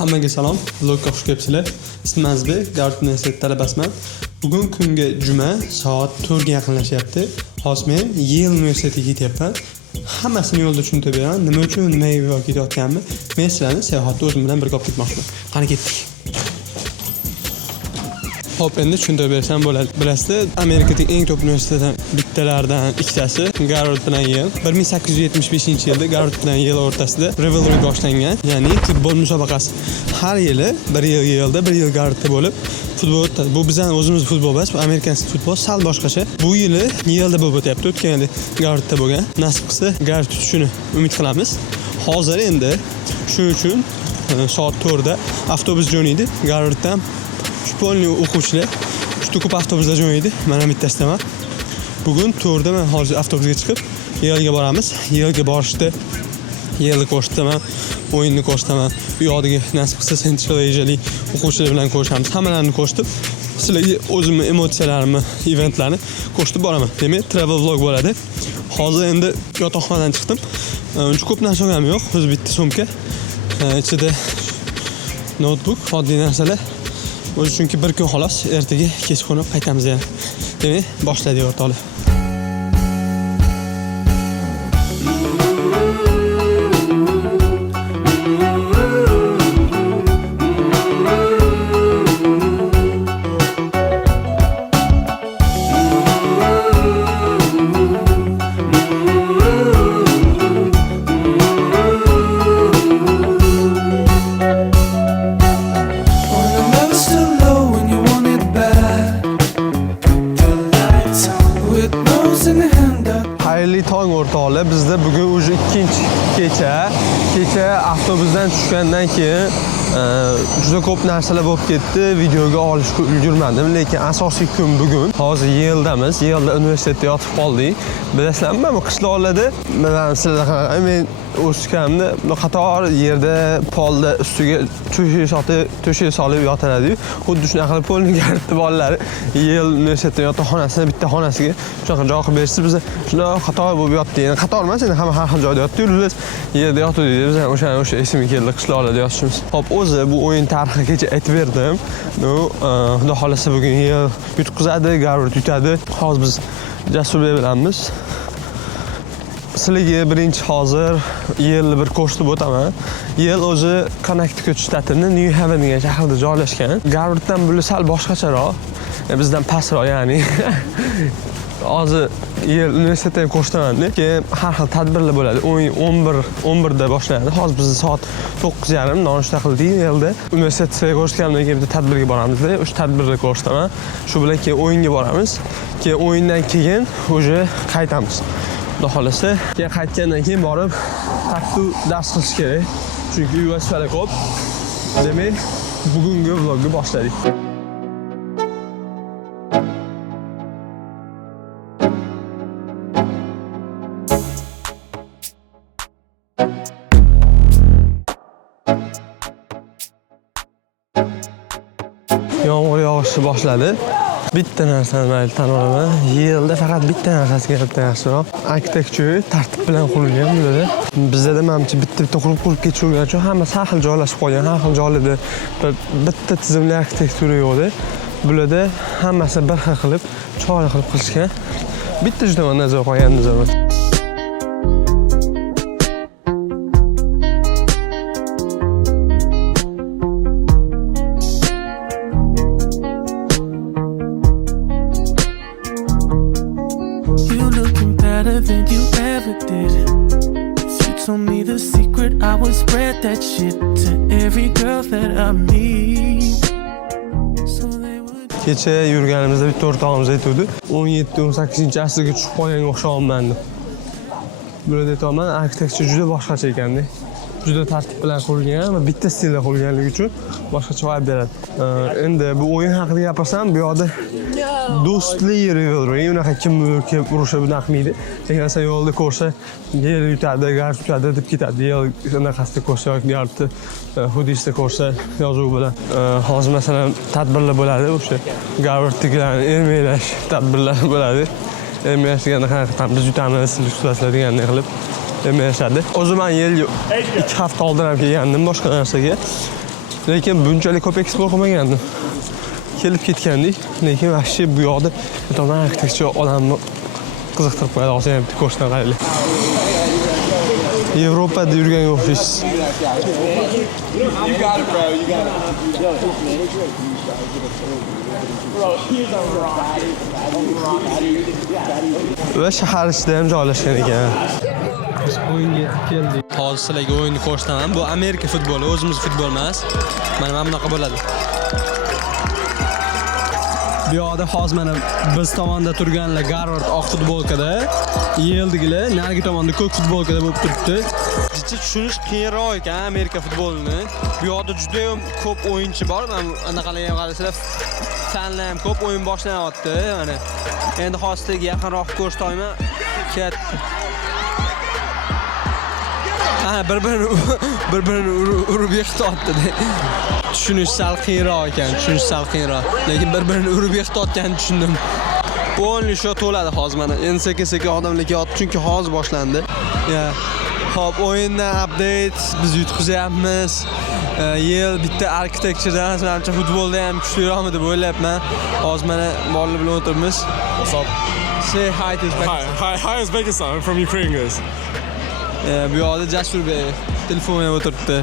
Hammaga salom, vlogga xush kelibsizlar. Ismim Azbek, Garvard universiteti talabasiman. Bugun kunga juma, soat 4 ga yaqinlashyapti. Hozir men Yale universitetiga ketyapman. Hammasini yo'lda tushuntirib beraman. Nima uchun nimaga ketayotganimni men sizlarni sayohatda o'zim bilan birga olib ketmoqchiman. Qani ketdik. Hop, endi tushuntirib bersam bo'ladi. Bilasizlar, Amerikadagi eng top universitetlardan bittalaridan ikkitasi Garvard bilan Yale. 1875-yilda Garvard bilan Yale o'rtasida rivalry boshlangan, ya'ni futbol musobaqasi. Har yili bir yil Yale'da, bir yil Garvardda bo'lib futbol o'tadi. Bu bizning o'zimiz futbol emas, bu amerikanskiy futbol sal boshqacha. Bu yili Yale'da bo'lib o'tyapti, o'tgan yili Garvardda bo'lgan. Nasib qilsa Garvard tutishini umid qilamiz. Hozir endi shuning uchun soat 4 da avtobus jo'naydi Garvarddan. Shkolni o'quvchilar juda ko'p avtobuslar jo'naydi. Mana bittasidaman. Bugun 4 da men hozir avtobusga chiqib Yale'ga boramiz. Yale'ga borishda Yale'ni ko'rsataman, o'yinni ko'rsataman. U yoqdagi nasib qilsa Central Asia'li o'quvchilar bilan ko'rishamiz. Hammalarini ko'rsatib, sizlarga o'zimning emotsiyalarimni, eventlarni ko'rsatib boraman. Demak, travel vlog bo'ladi. Hozir endi yotoqxonadan chiqdim. Uncha ko'p narsa olganim yo'q. O'zi bitta sumka. Ichida notebook, oddiy narsalar. O'zi chunki bir kun xolos, ertaga kechqurun qaytamiz yana. Demak, boshladik o'rtoqlar. Bizda bugun уже ikkinchi kecha avtobusdan tushgandan keyin juda ko'p narsalar bo'lib ketdi. Videoga olishga ulgurmadim, lekin asosiy kun bugun. Hozir Yale'damiz. Yale'da universitetda yotib qoldik. Bilasizlarmi, bu qishloqlarda men o'sganimda qator yerda polda ustiga to'shak solib yotaradi. Xuddi shunaqa qilib polni Garvard bolalari Yale universiteti yotoqxonasida bitta xonasiga shunaqa joy qilib berishdi. Biz shunaqa qator bo'lib yotdik. Endi qator emas, endi hamma har xil joyda yotdik. Biz yerda yotdik. Biz o'sha esimga keldi qishloqlarda yotishimiz. Hop, o'zi bu o'yin tarixiga kecha aytib berdim. Xudo xolasa bugun Yale yutqizadi, Garvard yutadi. Hozir biz Jasurbek bilanmiz. Sizlarga birinchi hozir Yale'ni bir ko'rsatib o'taman. Yale o'zi Connecticut shtatining New Haven degan shahrida joylashgan. Garvarddan bu sal boshqacharoq, bizdan pastroq, ya'ni. Hozir Yale universitetini ko'rsataman. Keyin har xil tadbirlar bo'ladi. O'yin 11 da boshlanadi. Hozir biz soat 9:30 nonushta qildik Yale'da. Universitetga ko'rsatgandan keyin bitta tadbirga boramiz. O'sha tadbirni ko'rsataman. Shu bilan keyin o'yinga boramiz. Keyin o'yindan keyin o'sha qaytamiz. Xudo xolasa, keyin qaytgandan keyin borib qattiq dars qilish kerak. Chunki vazifali ko'p. Demak, bugungi vlogni boshladik. Yomg'ir yog'ishi boshladi. Bitta narsani mayli tan olaman. Yale'da faqat bitta narsasi kerakda yaxshiroq. Arxitektura tartib bilan qurilgan bo'ladi. Bizda menimcha bitta qurib ketishgan uchun hammasi har xil joylashib qolgan. Har xil joylarda bitta tizimli arxitektura yo'qda. Bularda hammasi bir xil qilib, chiroyli qilib qilishgan. Bitta juda nazar qo'yganimiz bor. Than you ever did. If you told me the secret, I would spread that shit to every girl that I meet. So they would. Kecha yurganimizda bitta o'rtog'imiz aytdi, 17-18-asrga tushib qolganga o'xshayapman deb. Bularda aytaman, arxitektura juda boshqacha ekanda. Juda tartib bilan qurilgan va bitta stilda qurilganligi uchun boshqacha vibe beradi. Endi bu o'yin haqida gapirsam, bu yoqda do'stli rivalry, unaqa kim kelib urusha bunaqmaydi. Lekin sen yo'lda ko'rsa, Yale yutadi, Garvard yutadi deb ketadi. Yale unaqasida ko'rsa yoki Garvardda hudisda ko'rsa yozuv bilan. Hozir masalan tadbirlar bo'ladi, o'sha Garvarddagilarni emlash tadbirlar bo'ladi. Emlashganda qanaqa biz yutamiz, yutasizlar deganday qilib emlashadi. O'zim men yil 2 hafta oldin ham kelgandim boshqa narsaga. Lekin bunchalik ko'p eksplor qilmagandim. Kelib ketgandik, lekin vahshiy bu yoqda tomon arxitektura odamni qiziqtirib qo'yadi. Hozir ham ko'rsatib qaraylik. Yevropada yurganga o'xshaysiz. Va shahar ichida ham joylashgan ekan. Biz o'yinga keldik. Hozir sizlarga o'yinni ko'rsataman. Bu Amerika futboli, o'zimiz futbol emas. Mana bunaqa bo'ladi. Bu yoqda hozir mana biz tomonda turganlar Garvard oq futbolkada, Yeldigilar narigi tomonda ko'k futbolkada bo'lib turibdi. Jicha tushunish qiyinroq ekan Amerika futbolini. Bu yoqda juda ham ko'p o'yinchi bor. Mana anaqalarga qarasanglar, fanlar ham ko'p o'yin boshlanyapti. Mana endi hozir yaqinroq ko'rsatayman. Ket. Bir-birini urib yiqitayapti. Tushunish sal qiyinroq ekan, Lekin bir-birini urib yiqitayotganini tushundim. Polni shu to'ladi hozir mana. Endi sekin-sekin odamlar kelyapti, chunki hozir boshlandi. Hop, o'yindan update biz yutqizyapmiz. Yil bitta arxitekturdan, menimcha futbolda ham kuchliroqmi deb o'ylayapman. Hozir mana bolalar bilan o'tiribmiz. What's up? Say hi to Uzbekistan. Hi Uzbekistan. I'm from Ukraine, guys. Bu yoqda Jasurbek telefonga o'tiribdi.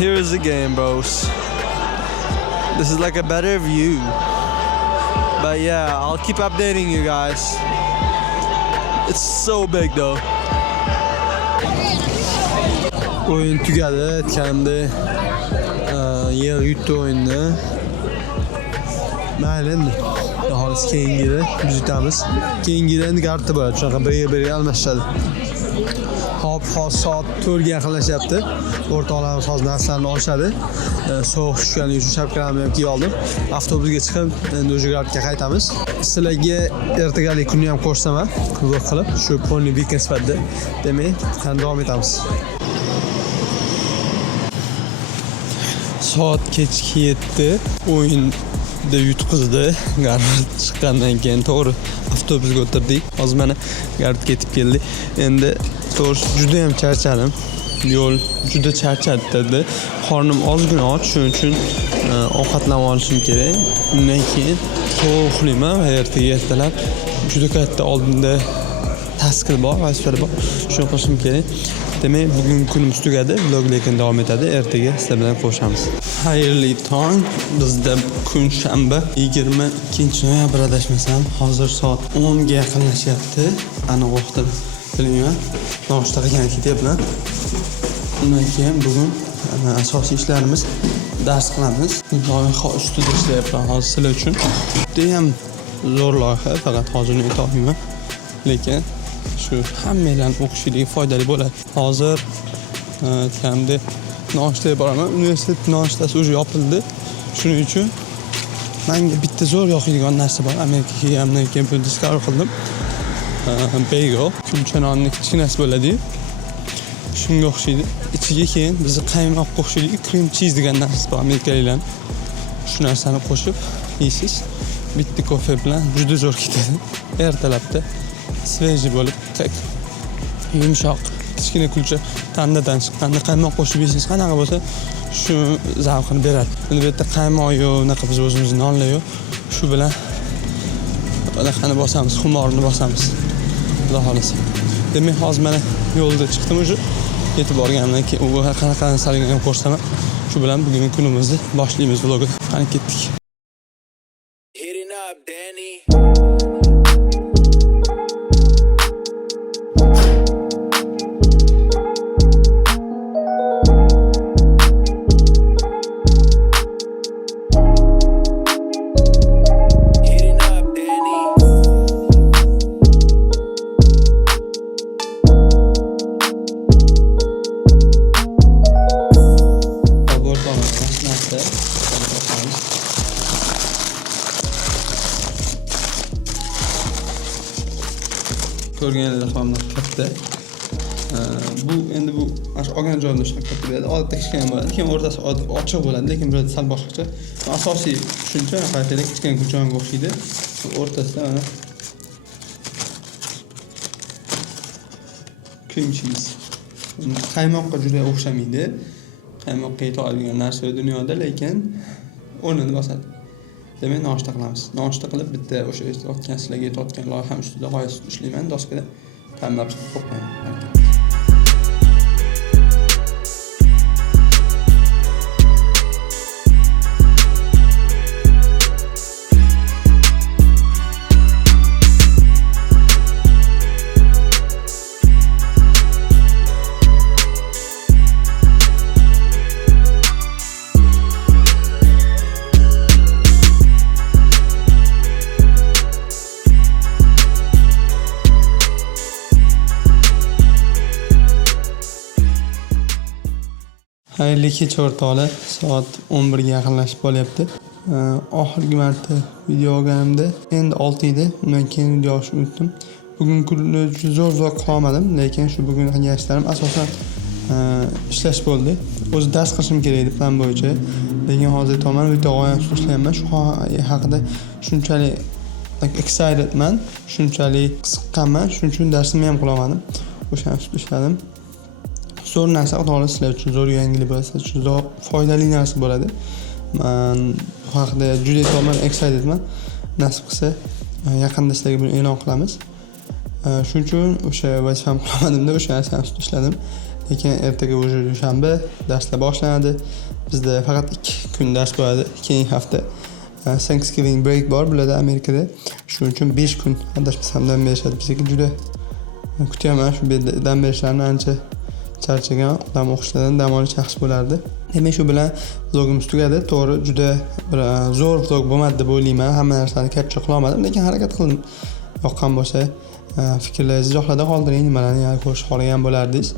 Here is the game, bros. This is like a better view. But yeah, I'll keep updating you guys. It's so big though. O'yin tugadi, aytganda yer yutdi o'yinni. Mayli endi. Xolos keyingiga biz yutamiz. Keyingiga endi gartda bo'ladi. Shunaqa biriga almashadi. Hop, hozir soat 4 ga yaqinlashyapti. O'rtoqlarimiz hozir narsalarni olishadi. Sovuq tushgani uchun shapkalarni ham kiyib oldim. Avtobusga chiqib, endi O'zgarga qaytamiz. Sizlarga ertagalik kunni ham ko'rsataman, vlog qilib, shu Pony Weekend sifatida. Demak, qani davom etamiz. Soat kechki 7 o'yinda yutqizdi. Garvard chiqqandan keyin to'g'ri avtobusga o'tirdik. Hozir mana Garvard ketib keldi. Endi to'g'ri juda ham charchadim. Yo'l juda charchatdi. Qornim ozgina och, shuning uchun ovqatlanib olishim kerak. Undan keyin to'g'riman va ertalab juda katta oldinda taskil bor, vazifalar bor. Shuni qilishim kerak. Demak, bugungi kunimiz tugadi. Vlog lekin davom etadi. Ertaga sizlar bilan qo'shamiz. Xayrli tong. Bizda kun shanba 22-noyabr adashmasam, hozir soat 10 ga yaqinlashyapti. Aniq vaqtni bilmayman. Noshta qilgan ketyapman. Undan keyin bugun asosiy ishlarimiz dars qilamiz. Loyiha ustida ishlayapman hozir sizlar uchun. Juda ham zo'r loyiha, faqat hozir ayta olmayman. Lekin shu hammalarning o'qishiga foydali bo'ladi. Hozir aytganda noshtaga boraman. Universitet noshtasi уже yopildi. Shuning uchun menga bitta zo'r yoqadigan narsa bor. Amerikaga kelganimdan keyin buni discover qildim. Bagel, kunchononni kichkinasi bo'ladi. Shunga o'xshaydi. Ichiga keyin bizni qaymoq qo'shilib, cream cheese degan narsa bor amerikaliklarning. Shu narsani qo'shib yeysiz. Bitta kofe bilan juda zo'r ketadi. Ertalabda sveji bo'lib, tek yumshoq, kichkina kulcha tandadan chiqqanda qaymoq qo'shib yeysiz, qanaqa bo'lsa shu zavqini beradi. Endi bu yerda qaymoq yo'q, unaqa biz o'zimizning nonlar yo'q. Shu bilan anaqani bosamiz, xumorni bosamiz. Xudo xolasa. Demak, hozir mana yo'lda chiqdim уже. Yetib borganimdan keyin u qanaqa narsalarni ham ko'rsataman. Shu bilan bugungi kunimizni boshlaymiz vlogni. Qani ketdik. Hitting up, Danny. Ko'rganlar hamda katta. Bu endi bu olgan joyimda shunaqa katta bo'ladi. Odatda kichkina bo'ladi. Keyin o'rtasi ochiq bo'ladi, lekin bu yerda sal boshqacha. Asosiy tushuncha qaytalik kichkina kulchonga o'xshaydi. O'rtasida mana cream cheese. Qaymoqqa juda o'xshamaydi. qaymoqqa yeta oladigan narsa dunyoda, lekin o'rnini bosadi. Demak, noshta qilamiz. Noshta qilib bitta o'sha aytayotgan sizlarga aytayotgan loyiham ustida g'oyat ishlayman, doskada tanlab qo'ymayman. Xayrli kech o'rtoqlar, soat 11 ga yaqinlashib qolyapti. Oxirgi marta video olganimda endi 6 edi, undan keyin video olishni unutdim. Bugun kunni zo'r qilmadim, lekin shu bugun qilgan ishlarim asosan ishlash bo'ldi. O'zi dars qilishim kerak edi plan bo'yicha, lekin hozir to'g'ri video g'oyat ishlayapman. Shu haqida shunchalik excitedman, shunchalik qiziqqanman, shuning uchun darsimni ham qila olmadim. O'shani ustida ishladim. Zo'r narsa o'rtoqlar, sizlar uchun zo'r yangilik bo'ladi, sizlar uchun zo'r foydali narsa bo'ladi. Men bu haqida juda to'g'ri excitedman. Nasib qilsa, yaqinda sizlarga buni e'lon qilamiz. Shuning uchun o'sha vazifamni qilmadim-da, o'sha narsani ustida ishladim. Lekin ertaga o'sha dushanba darslar boshlanadi. Bizda faqat 2 kun dars bo'ladi, keyingi hafta Thanksgiving break bor bularda Amerikada. Shuning uchun 5 kun adashmasam dam berishadi. Bizga juda kutyaman shu dam berishlarni, ancha charchagan, odam o'qishlardan dam olish yaxshi bo'lardi. Demak, shu bilan vlogimiz tugadi. To'g'ri, juda bir zo'r vlog bo'lmadi deb o'ylayman. Hamma narsani capture qila olmadim, lekin harakat qildim. Yoqqan bo'lsa, fikrlaringizni izohlarda qoldiring, nimalarni yana ko'rish xohlagan bo'lardingiz.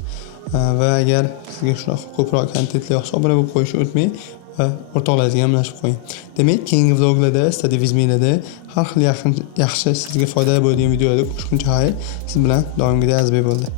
Va agar sizga shunaqa ko'proq kontentlar yoqsa, obuna bo'lib qo'yishni unutmang va o'rtoqlaringizga ham ulashib qo'ying. Demak, keyingi vloglarda, Study with me'larda har xil yaxshi sizga foydali bo'ladigan videolarda ko'rishguncha xayr. Siz bilan doimgidek Azizbek bo'ldi.